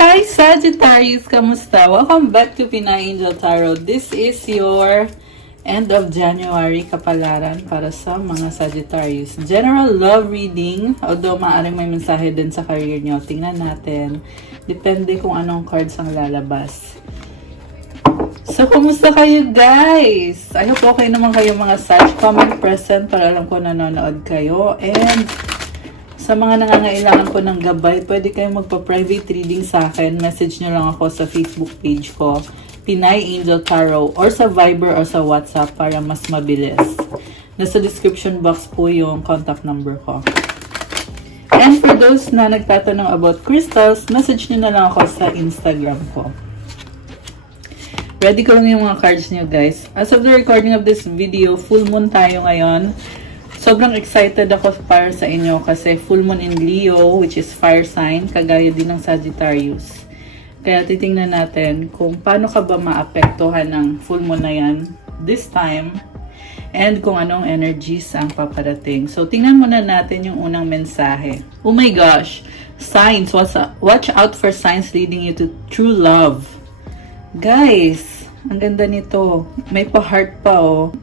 Hi Sagittarius! Kamusta? Welcome back to Pinay Angel Tarot. This is your end of January kapalaran para sa mga Sagittarius. General love reading, although maaaring may mensahe din sa career nyo. Tingnan natin. Depende kung anong cards ang lalabas. So, kumusta kayo guys? I hope okay naman kayo mga Sag. Comment present para alam ko nanonood kayo. And sa mga nangangailangan po ng gabay, pwede kayong magpa-private reading sa akin. Message nyo lang ako sa Facebook page ko, Pinay Angel Tarot, or sa Viber or sa WhatsApp para mas mabilis. Nasa description box po yung contact number ko. And for those na nagtatanong about crystals, message nyo na lang ako sa Instagram ko. Ready ko lang yung mga cards nyo guys. As of the recording of this video, full moon tayo ngayon. Sobrang excited ako para sa inyo kasi full moon in Leo, which is fire sign, kagaya din ng Sagittarius. Kaya titingnan natin kung paano ka ba maapektuhan ng full moon na yan this time and kung anong energies ang paparating. So, tingnan muna natin yung unang mensahe. Oh my gosh! Signs. Watch out for signs leading you to true love. Guys, ang ganda nito. May pa-heart pa oh.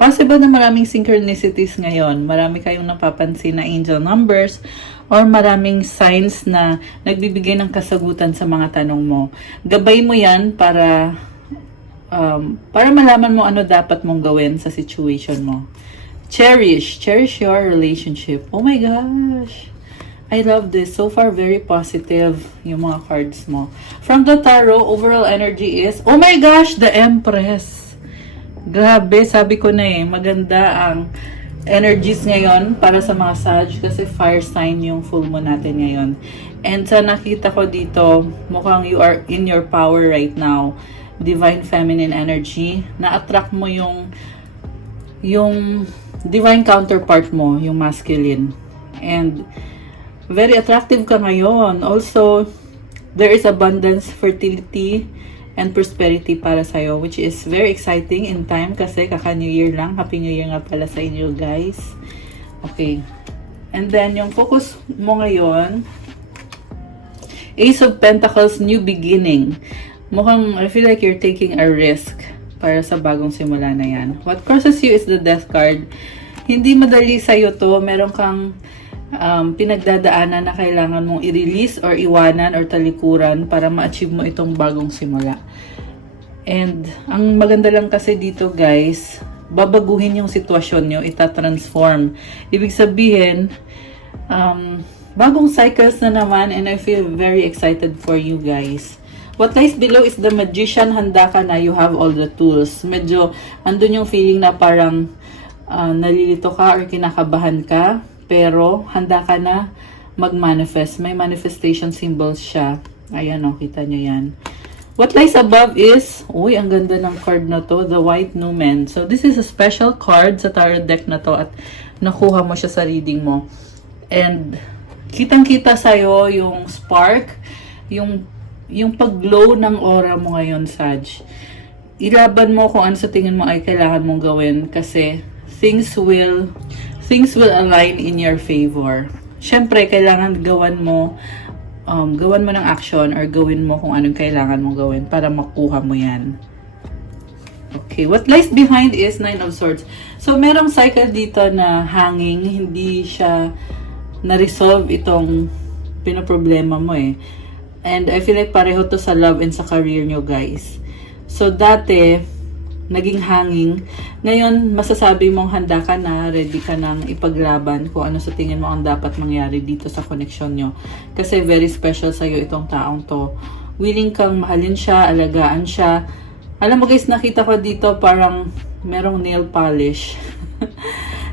Possible na maraming synchronicities ngayon. Marami kayong napapansin na angel numbers or maraming signs na nagbibigay ng kasagutan sa mga tanong mo. Gabay mo yan para malaman mo ano dapat mong gawin sa situation mo. Cherish your relationship. Oh my gosh! I love this. So far, very positive yung mga cards mo. From the tarot, overall energy is, oh my gosh, the Empress. Grabe, sabi ko na maganda ang energies ngayon para sa mga Sag kasi fire sign yung full moon natin ngayon. And sa nakita ko dito, mukhang you are in your power right now. Divine feminine energy. Na-attract mo yung divine counterpart mo, yung masculine. And very attractive ka ngayon. Also, there is abundance, fertility, and prosperity para sa'yo, which is very exciting in time kasi kaka-New Year lang. Happy New Year nga pala sa inyo, guys. Okay. And then, yung focus mo ngayon, Ace of Pentacles, new beginning. Mukhang, I feel like you're taking a risk para sa bagong simula na yan. What crosses you is the Death card. Hindi madali sa'yo to. Meron kang pinagdadaanan na kailangan mong i-release or iwanan or talikuran para ma-achieve mo itong bagong simula. And ang maganda lang kasi dito guys, babaguhin yung sitwasyon nyo, itatransform. Ibig sabihin, bagong cycles na naman and I feel very excited for you guys. What lies below is the Magician. Handa ka na, you have all the tools. Medyo andun yung feeling na parang nalilito ka or kinakabahan ka. Pero, handa ka na mag-manifest. May manifestation symbols siya. Ayan o, kita nyo yan. What lies above is, uy, ang ganda ng card na to, the White Numen. So, this is a special card sa tarot deck na to at nakuha mo siya sa reading mo. And, kitang-kita sa'yo yung spark, yung pag-glow ng aura mo ngayon, Sag. Ilaban mo kung ano sa tingin mo ay kailangan mong gawin kasi things will align in your favor. Siyempre, kailangan gawan mo ng action or gawin mo kung anong kailangan mong gawin para makuha mo yan. Okay, what lies behind is Nine of Swords. So, merong cycle dito na hanging, hindi siya na-resolve itong pinoproblema mo eh. And I feel like pareho to sa love and sa career nyo guys. So, dati, naging hanging. Ngayon, masasabi mong handa ka na, ready ka nang ipaglaban kung ano sa tingin mo ang dapat mangyari dito sa connection nyo. Kasi very special sa'yo itong taong to. Willing kang mahalin siya, alagaan siya. Alam mo guys, nakita ko dito parang merong nail polish.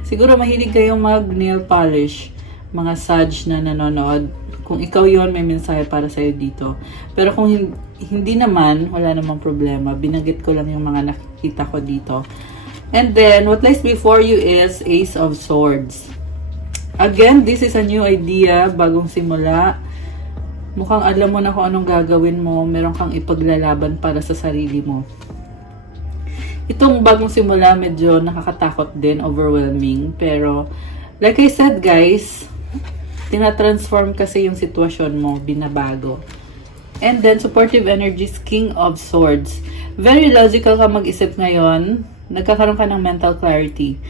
Siguro mahilig kayong mag-nail polish, mga Sag na nanonood. Kung ikaw yon, may mensahe para sa'yo dito. Pero kung hindi naman, wala namang problema. Binanggit ko lang yung mga nakikita ko dito. And then, what lies before you is Ace of Swords. Again, this is a new idea, bagong simula. Mukhang alam mo na kung anong gagawin mo. Meron kang ipaglalaban para sa sarili mo. Itong bagong simula, medyo nakakatakot din, overwhelming. Pero, like I said guys, tinatransform kasi yung sitwasyon mo, binabago. And then, supportive energies, King of Swords. Very logical ka mag-isip ngayon. Nagkakaroon ka ng mental clarity.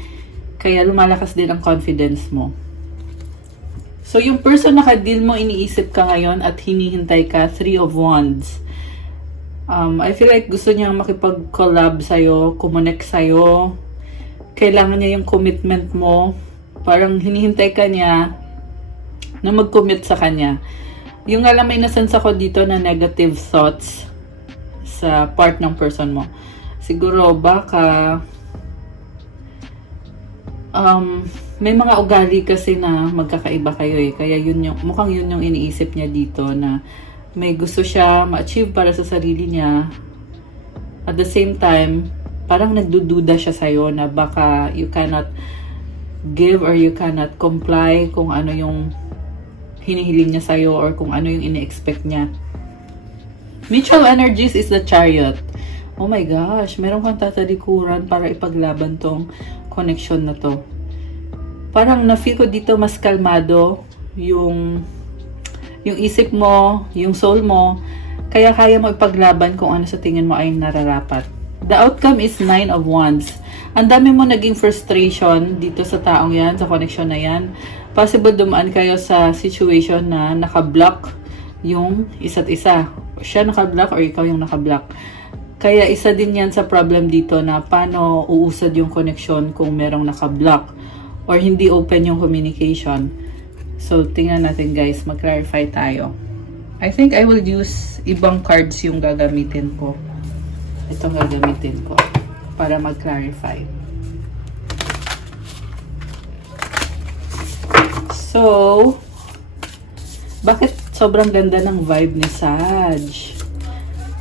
Kaya lumalakas din ang confidence mo. So, yung person na ka-deal mo, iniisip ka ngayon at hinihintay ka, 3 of Wands. I feel like gusto niyang makipag-collab sa'yo, kumonek sa'yo. Kailangan niya yung commitment mo. Parang hinihintay ka niya na mag-commit sa kanya. Yung alam, may nasense ako dito na negative thoughts sa part ng person mo. Siguro baka may mga ugali kasi na magkakaiba kayo eh. Kaya mukhang yun yung iniisip niya dito na may gusto siya ma-achieve para sa sarili niya. At the same time, parang nagdududa siya sa'yo na baka you cannot give or you cannot comply kung ano yung hinihiling niya sa'yo or kung ano yung ini-expect niya. Mutual energies is the Chariot. Oh my gosh, meron kang tatalikuran para ipaglaban tong connection na to. Parang na-feel ko dito mas kalmado yung isip mo, yung soul mo, kaya kaya mo ipaglaban kung ano sa tingin mo ay nararapat. The outcome is 9 of Wands. Ang dami mo naging frustration dito sa taong yan, sa connection na yan. Possible dumaan kayo sa situation na naka-block yung isa't isa. Siya naka-block or ikaw yung naka-block. Kaya isa din yan sa problem dito na paano uusad yung connection kung merong naka-block or hindi open yung communication. So, tingnan natin guys, mag-clarify tayo. I think I will use ibang cards yung gagamitin ko. Itong gagamitin ko para mag-clarify. So, bakit sobrang ganda ng vibe ni Sag?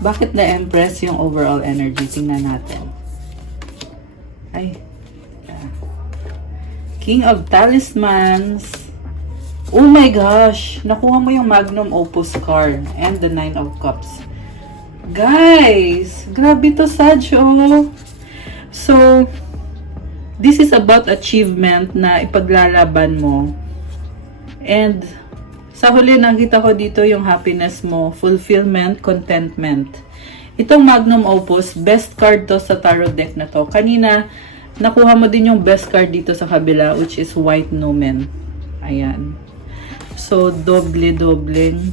Bakit na-impress yung overall energy? Tingnan natin. Ay. King of Talismans. Oh my gosh! Nakuha mo yung Magnum Opus card and the 9 of Cups. Guys! Grabe to, Sag, oh! So, this is about achievement na ipaglalaban mo. And, sa huli, nakita ko dito yung happiness mo, fulfillment, contentment. Itong Magnum Opus, best card to sa tarot deck na to. Kanina, nakuha mo din yung best card dito sa kabila, which is White Numen. Ayan. So, doble-dobleng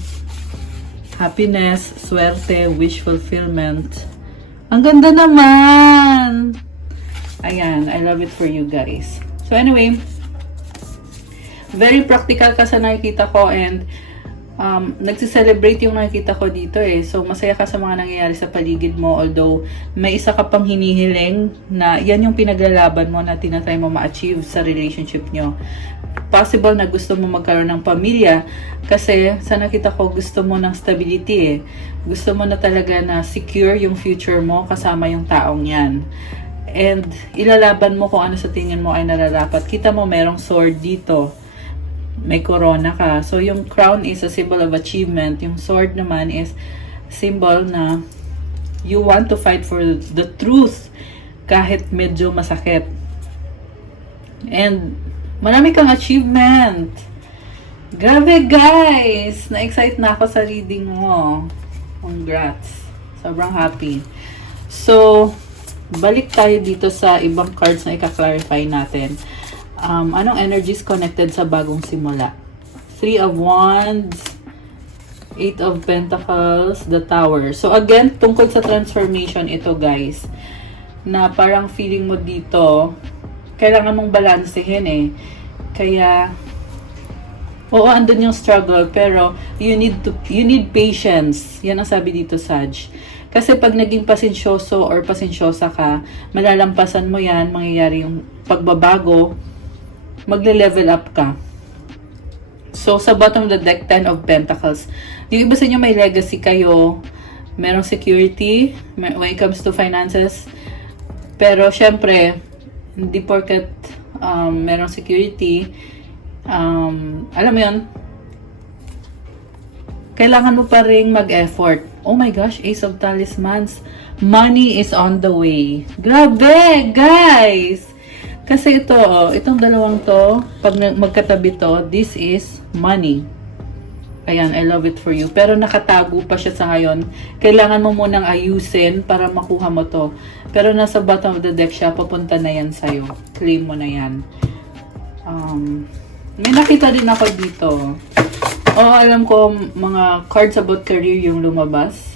happiness, swerte, wish fulfillment. Ang ganda naman! Ayan, I love it for you guys. So, anyway, very practical ka sa nakikita ko and nagsiselebrate yung nakikita ko dito eh. So, masaya ka sa mga nangyayari sa paligid mo. Although, may isa ka pang hinihiling na yan yung pinaglalaban mo na tinatry mo ma-achieve sa relationship nyo. Possible na gusto mo magkaroon ng pamilya kasi sa nakita ko gusto mo ng stability eh. Gusto mo na talaga na secure yung future mo kasama yung taong yan. And ilalaban mo kung ano sa tingin mo ay nararapat. Kita mo merong sword dito. May corona ka. So, yung crown is a symbol of achievement. Yung sword naman is symbol na you want to fight for the truth kahit medyo masakit. And marami kang achievement. Grabe guys! Na-excite na ako sa reading mo. Congrats. Sobrang happy. So, balik tayo dito sa ibang cards na ika-clarify natin. Anong energies connected sa bagong simula? 3 of Wands, 8 of Pentacles, the Tower. So again, tungkol sa transformation ito guys, na parang feeling mo dito, kailangan mong balansehin eh. Kaya, oo, andun yung struggle, pero you need patience. Yan ang sabi dito, Sag. Kasi pag naging pasensyoso or pasensyosa ka, malalampasan mo yan, mangyayari yung pagbabago, magle-level up ka. So, sa bottom of the deck, 10 of Pentacles. Yung iba sa inyo may legacy kayo, merong security when it comes to finances. Pero, syempre, hindi porket merong security, alam mo yun, kailangan mo pa rin mag-effort. Oh my gosh, Ace of Talismans. Money is on the way. Grabe, guys! Kasi ito, itong dalawang to, pag magkatabi to, this is money. Ayan, I love it for you. Pero nakatago pa siya sa ngayon. Kailangan mo munang ayusin para makuha mo to. Pero nasa bottom of the deck siya, papunta na yan sa'yo. Claim mo na yan. May nakita din ako dito. Alam ko, mga cards about career yung lumabas.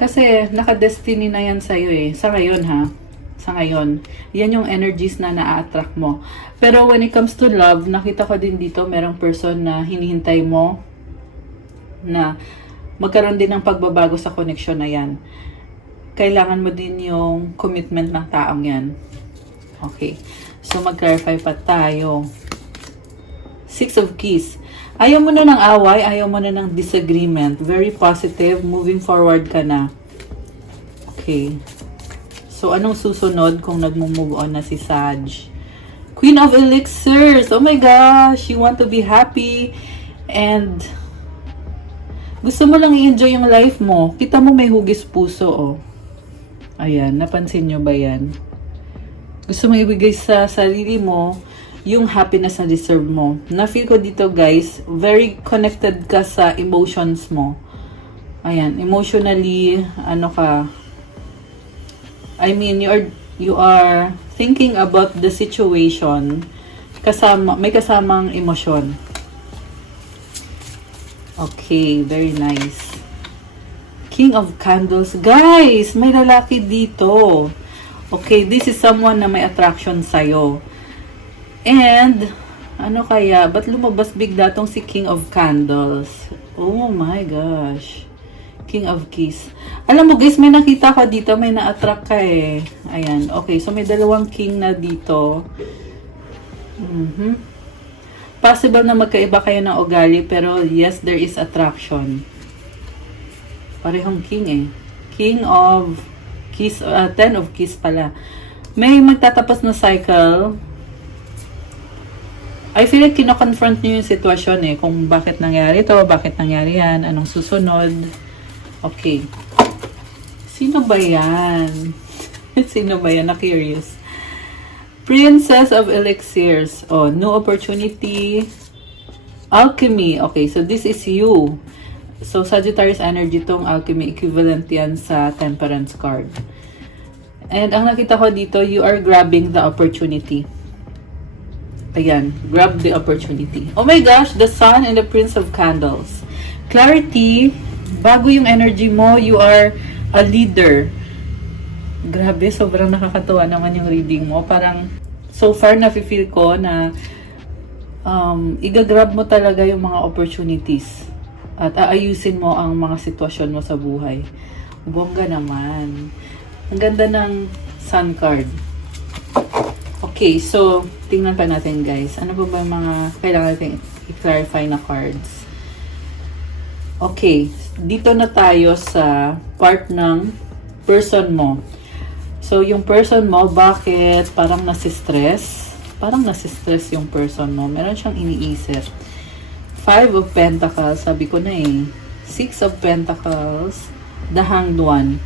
Kasi naka-destiny na yan sa'yo eh. Sa ngayon ha. Sa ngayon. Yan yung energies na na-attract mo. Pero when it comes to love, nakita ko din dito, merong person na hinihintay mo na magkaroon din ng pagbabago sa connection na yan. Kailangan mo din yung commitment ng taong yan. Okay. So, mag-clarify pa tayo. Six of Keys. Ayaw mo na ng away, ayaw mo na ng disagreement. Very positive, moving forward ka na. Okay. So, anong susunod kung nag-move on na si Sag? Queen of Elixirs. Oh my gosh, you want to be happy and gusto mo lang i-enjoy yung life mo. Kita mo may hugis puso, oh. Ayan, napansin nyo ba yan? Gusto mo ibigay sa sarili mo yung happiness na deserve mo. Na-feel ko dito, guys, very connected ka sa emotions mo. Ayan, emotionally, ano ka, I mean, you are thinking about the situation, may kasamang emosyon. Okay, very nice. King of Candles. Guys, may lalaki dito. Okay, this is someone na may attraction sa'yo. And, ano kaya? Ba't lumabas bigla tong si King of Candles? Oh my gosh. King of Keys. Alam mo guys, may nakita ka dito, may na-attract ka eh. Ayan, okay. So, may dalawang king na dito. Possible na magkaiba kayo ng ugali, pero yes, there is attraction. Parehong king eh. King of Keys, 10 of Keys pala. May magtatapos na cycle. I feel like kino-confront nyo yung sitwasyon eh. Kung bakit nangyari to, bakit nangyari yan, anong susunod. Okay. Sino ba yan? Sino ba yan? Na-curious. Princess of Elixirs. Oh, new opportunity. Alchemy. Okay, so this is you. So, Sagittarius energy tong alchemy. Equivalent yan sa Temperance card. And ang nakita ko dito, you are grabbing the opportunity. Ayan, grab the opportunity. Oh my gosh, the Sun and the Prince of Candles. Clarity. Bago yung energy mo, you are a leader. Grabe, sobrang nakakatuwa naman yung reading mo. Parang, so far, nafe-feel ko na igagrab mo talaga yung mga opportunities. At aayusin mo ang mga sitwasyon mo sa buhay. Bongga naman. Ang ganda ng Sun card. Okay, so, tingnan pa natin guys. Ano ba yung mga kailangan natin i-clarify na cards? Okay, dito na tayo sa part ng person mo. So, yung person mo, bakit parang nasistress? Parang nasistress yung person mo. Meron siyang iniisip. 5 of Pentacles, sabi ko na eh. 6 of Pentacles, the Hanged One.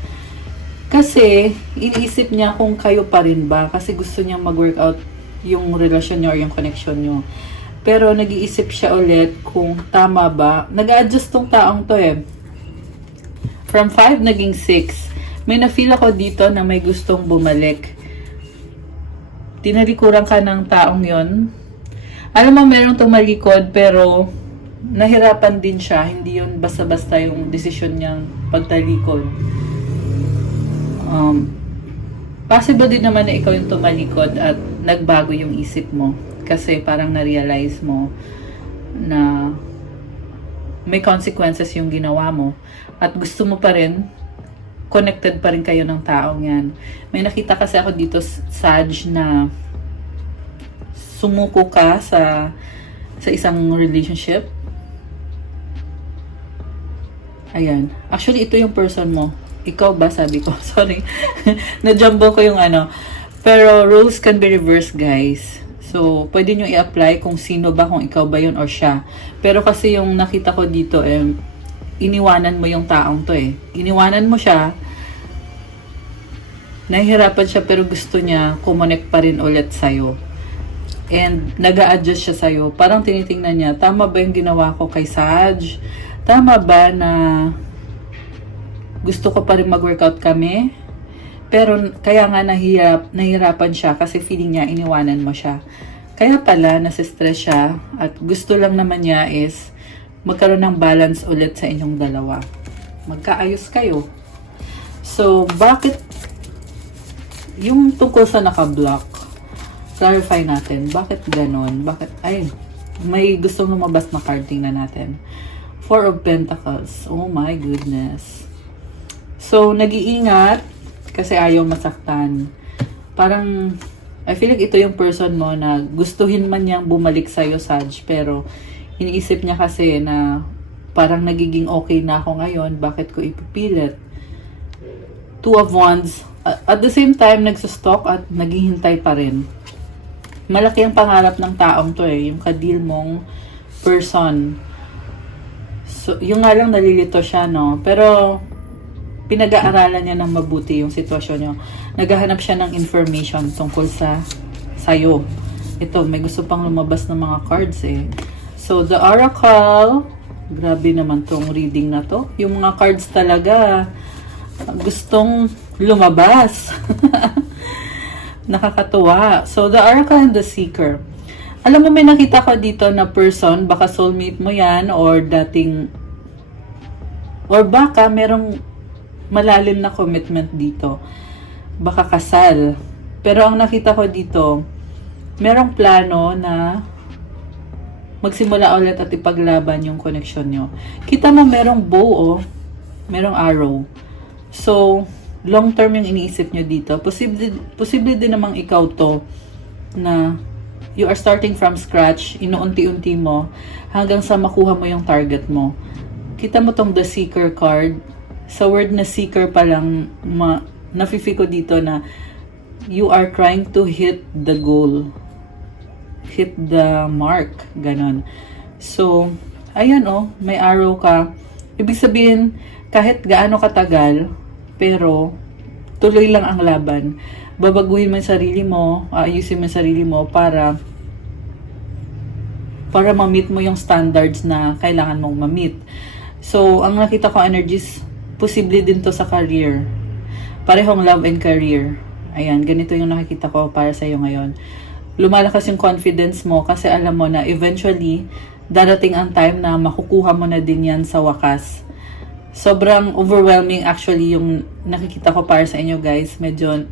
Kasi, iniisip niya kung kayo pa rin ba. Kasi gusto niyang mag-work out yung relasyon niyo or yung connection niyo. Pero nag-iisip siya ulit kung tama ba. Nag-adjust tong taong to eh. From 5 naging 6. May na-feel ako dito na may gustong bumalik. Tinalikuran ka ng taong yon. Alam mo, merong tumalikod pero nahirapan din siya. Hindi yun basta-basta yung desisyon niyang pagtalikod. Possible din naman na ikaw yung tumalikod at nagbago yung isip mo. Kasi parang na-realize mo na may consequences yung ginawa mo. At gusto mo pa rin, connected pa rin kayo ng taong yan. May nakita kasi ako dito, Sag, na sumuko ka sa isang relationship. Ayan. Actually, ito yung person mo. Ikaw ba, sabi ko? Sorry. Na-jumbo ko yung ano. Pero roles can be reversed, guys. So, pwede nyo i-apply kung sino ba, kung ikaw ba yun or siya. Pero kasi yung nakita ko dito, iniwanan mo yung taong to eh. Iniwanan mo siya, nahihirapan siya pero gusto niya kumonect pa rin ulit sa'yo. And nag-a-adjust siya sa'yo. Parang tinitingnan niya, tama ba yung ginawa ko kay Saj? Tama ba na gusto ko pa rin mag-workout kami? Pero kaya nga nahihirapan siya kasi feeling niya iniwanan mo siya. Kaya pala nasistress siya at gusto lang naman niya is magkaroon ng balance ulit sa inyong dalawa. Magkaayos kayo. So, bakit yung tungkol sa naka-block? Clarify natin. Bakit ganon? Bakit, may gustong lumabas na card. Tingnan natin. Four of Pentacles. Oh my goodness. So, nag-iingat kasi ayaw masaktan. Parang, I feel like ito yung person mo na gustuhin man niyang bumalik sa'yo, Saj, pero iniisip niya kasi na parang nagiging okay na ako ngayon, bakit ko ipipilit? Two of Wands. At the same time, nagsustalk at naghihintay pa rin. Malaki ang pangarap ng taong to yung ka-deal mong person. So, yung nga lang nalilito siya, no? Pero, pinag-aaralan niya ng mabuti yung sitwasyon niyo. Naghahanap siya ng information tungkol sa'yo. Ito, may gusto pang lumabas ng mga cards So, the Oracle, grabe naman tong reading na to. Yung mga cards talaga, gustong lumabas. Nakakatuwa. So, the Oracle and the Seeker. Alam mo, may nakita ko dito na person, baka soulmate mo yan, or baka merong malalim na commitment dito. Baka kasal. Pero ang nakita ko dito, merong plano na magsimula ulit at ipaglaban yung connection nyo. Kita mo merong bow, merong arrow. So, long term yung iniisip nyo dito. Posible din namang ikaw to na you are starting from scratch, inuunti-unti mo hanggang sa makuha mo yung target mo. Kita mo tong The Seeker card. Sa word na seeker pa lang, nafifi ko dito na you are trying to hit the goal. Hit the mark. Ganon. So, ayan may arrow ka. Ibig sabihin, kahit gaano katagal, pero tuloy lang ang laban. Babaguhin mo yung sarili mo, ayusin mo yung sarili mo para ma-meet mo yung standards na kailangan mong ma-meet. So, ang nakita ko energies, posible din to sa career. Parehong love and career. Ayan, ganito yung nakikita ko para sa'yo ngayon. Lumalakas yung confidence mo kasi alam mo na eventually, darating ang time na makukuha mo na din yan sa wakas. Sobrang overwhelming actually yung nakikita ko para sa inyo guys. Medyo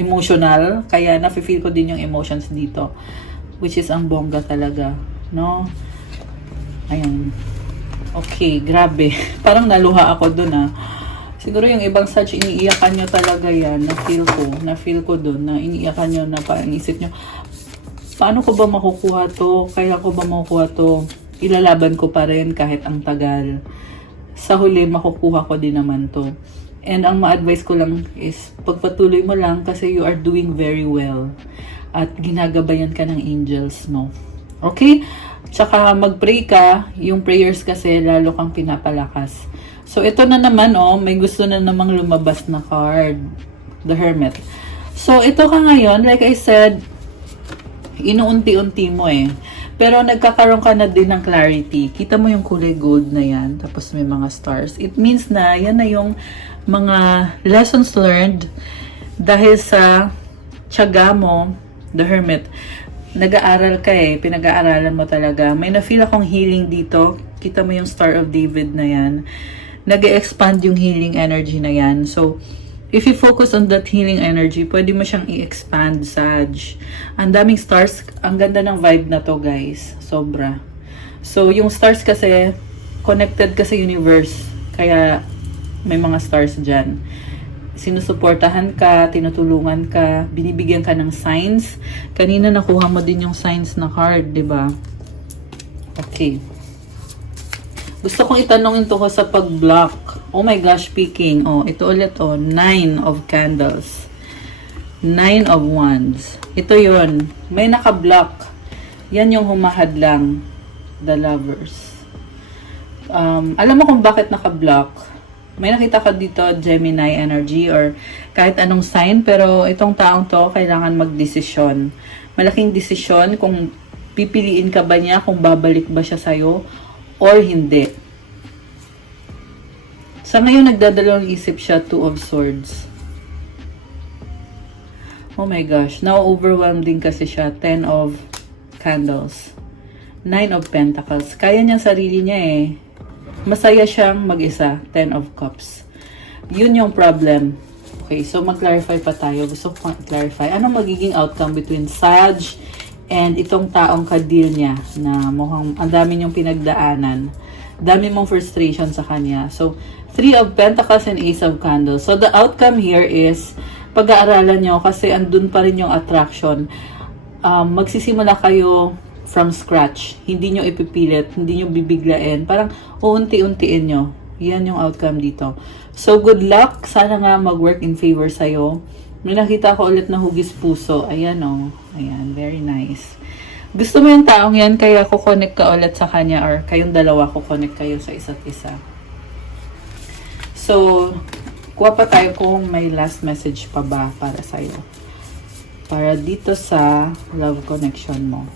emotional. Kaya nafe-feel ko din yung emotions dito. Which is ang bongga talaga. No? Ayan. Okay, grabe. Parang naluha ako dun Siguro yung ibang such iniiyakan nyo talaga yan. Na-feel ko dun na iniiyakan nyo na parang isip nyo, paano ko ba makukuha to? Kaya ko ba makukuha to? Ilalaban ko pa rin kahit ang tagal. Sa huli, makukuha ko din naman to. And ang ma-advise ko lang is, pagpatuloy mo lang kasi you are doing very well. At ginagabayan ka ng angels mo. Okay? Tsaka mag-pray ka, yung prayers kasi lalo kang pinapalakas. So, ito na naman, may gusto na namang lumabas na card. The Hermit. So, ito ka ngayon, like I said, inuunti-unti mo Pero nagkakaroon ka na din ng clarity. Kita mo yung kulay gold na yan, tapos may mga stars. It means na yan na yung mga lessons learned dahil sa tiyaga mo, The Hermit. Nag-aaral ka pinag-aaralan mo talaga. May na-feel akong healing dito. Kita mo yung Star of David na yan. Nag-expand yung healing energy na yan. So, if you focus on that healing energy, pwede mo siyang i-expand, Saj. Ang daming stars. Ang ganda ng vibe na to, guys. Sobra. So, yung stars kasi, connected ka sa universe. Kaya, may mga stars dyan. Sinusuportahan ka, tinutulungan ka, binibigyan ka ng signs. Kanina nakuha mo din yung signs na card, di ba? Okay. Gusto kong itanong ito ko sa pag-block. Oh my gosh, speaking. Ito ulit, 9 of candles. 9 of wands. Ito yon. May naka-block. Yan yung humahadlang. The lovers. Alam mo kung bakit naka-block? May nakita ka dito, Gemini energy or kahit anong sign, pero itong taong to, kailangan magdesisyon. malaking desisyon kung pipiliin ka ba niya, kung babalik ba siya sa'yo, or hindi. Sa ngayon, nagdadalawang isip siya, Two of Swords. Oh my gosh, na-overwhelmed din kasi siya, Ten of Candles. Nine of Pentacles. Kaya niya sarili niya eh. Masaya siyang mag-isa, Ten of Cups. Yun yung problem. Okay, so mag-clarify pa tayo. Gusto ko clarify. Anong magiging outcome between Sag and itong taong ka-deal niya na mukhang ang dami niyong pinagdaanan. Dami mong frustration sa kanya. So, Three of Pentacles and Ace of Candles. So, the outcome here is pag-aaralan nyo kasi andun pa rin yung attraction. Magsisimula kayo from scratch. Hindi nyo ipipilit, hindi nyo bibiglain. Parang uunti-untiin nyo. Yan yung outcome dito. So, good luck. Sana nga mag-work in favor sa'yo. May nakita ko ulit na hugis puso. Ayan o. Ayan, very nice. Gusto mo yung taong yan, kaya kukonect ka ulit sa kanya or kayong dalawa kukonect kayo sa isa't isa. So, kuha pa tayo kung may last message pa ba para sa'yo. Para dito sa love connection mo.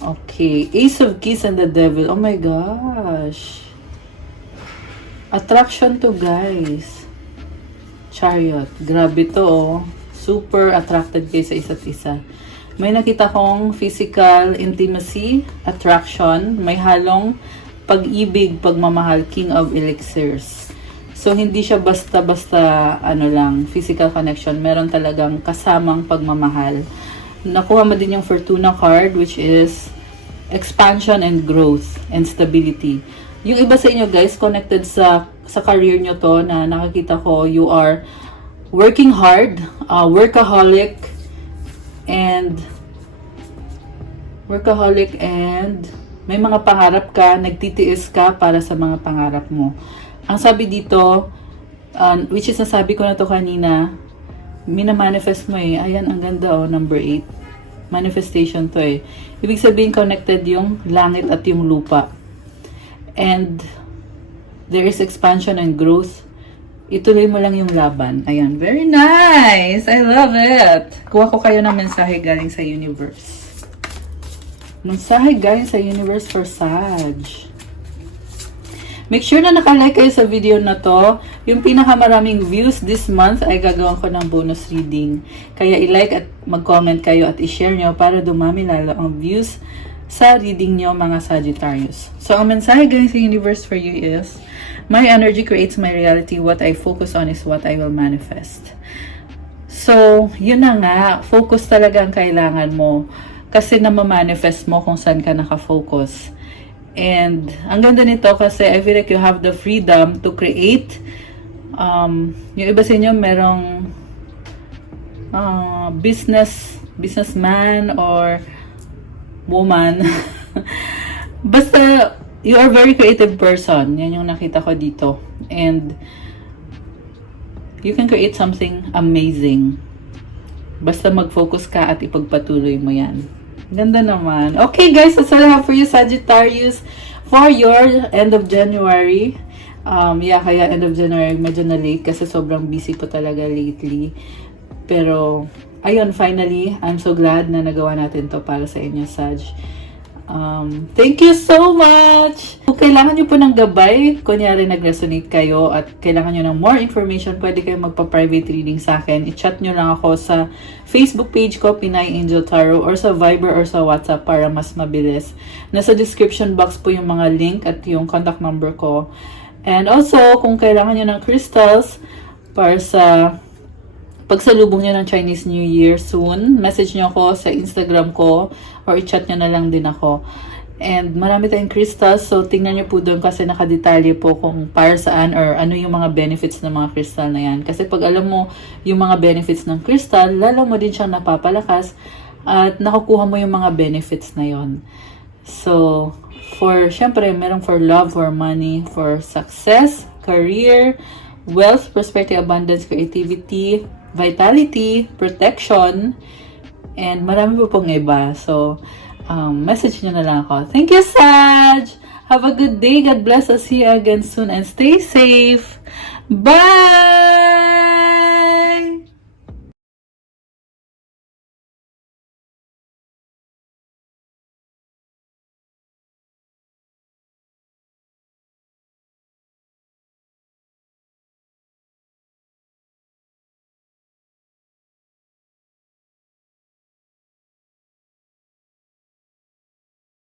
Okay. Ace of Keys and the Devil. Oh my gosh. Attraction to, guys. Chariot. Grabe to, oh. Super attracted kayo sa isa't isa. May nakita kong physical intimacy, attraction. May halong pag-ibig, pagmamahal, King of Elixirs. So, hindi siya basta-basta, physical connection. Meron talagang kasamang pagmamahal. Nakuha mo din yung Fortuna card, which is expansion and growth and stability. Yung iba sa inyo, guys, connected sa career nyo to, na nakakita ko, you are working hard, workaholic, and may mga pangarap ka, nagtitiis ka para sa mga pangarap mo. Ang sabi dito, which is nasabi ko na to kanina, minamanifest mo eh. Ayan, ang ganda oh, number 8. Manifestation to eh. Ibig sabihin connected yung langit at yung lupa. And there is expansion and growth. Ituloy mo lang yung laban. Ayan, very nice! I love it! Kuha ko kayo ng mensahe galing sa universe. Mensahe galing sa universe for Sag. Make sure na nakalike kayo sa video na to. Yung pinakamaraming views this month ay gagawin ko ng bonus reading. Kaya i-like at mag-comment kayo at i-share nyo para dumami lalo ang views sa reading nyo, mga Sagittarius. So, ang mensahe galing sa universe for you is, my energy creates my reality. What I focus on is what I will manifest. So, yun na nga. Focus talaga ang kailangan mo. Kasi na-manifest mo kung saan ka nakafocus. And, ang ganda nito kasi I feel like you have the freedom to create. Yung iba sa inyo merong businessman or woman. Basta, you are very creative person. Yan yung nakita ko dito. And, you can create something amazing. Basta mag-focus ka at ipagpatuloy mo yan. Ganda naman. Okay guys, that's all I have for you, Sagittarius, for your end of January. Kaya end of January medyo na late kasi sobrang busy po talaga lately. Pero, ayun, finally, I'm so glad na nagawa natin to para sa inyo, Sag. Thank you so much! Kung kailangan nyo po ng gabay, kunyari nag-resonate kayo at kailangan nyo ng more information, pwede kayo magpa-private reading sa akin. I-chat nyo lang ako sa Facebook page ko, Pinay Angel Tarot, or sa Viber or sa WhatsApp para mas mabilis. Nasa description box po yung mga link at yung contact number ko. And also, kung kailangan nyo ng crystals para sa pagsalubong nyo ng Chinese New Year soon, message nyo ako sa Instagram ko or i-chat nyo na lang din ako. And marami tayong crystals, so tingnan nyo po doon kasi nakadetalye po kung para saan or ano yung mga benefits ng mga crystal na yan. Kasi pag alam mo yung mga benefits ng crystal, lalo mo din siyang napapalakas at nakukuha mo yung mga benefits na yon. So, syempre, meron for love, for money, for success, career, wealth, prosperity, abundance, creativity, vitality, protection, and marami po pong iba. So, message nyo na lang ako. Thank you, Sag! Have a good day. God bless us. See you again soon and stay safe. Bye!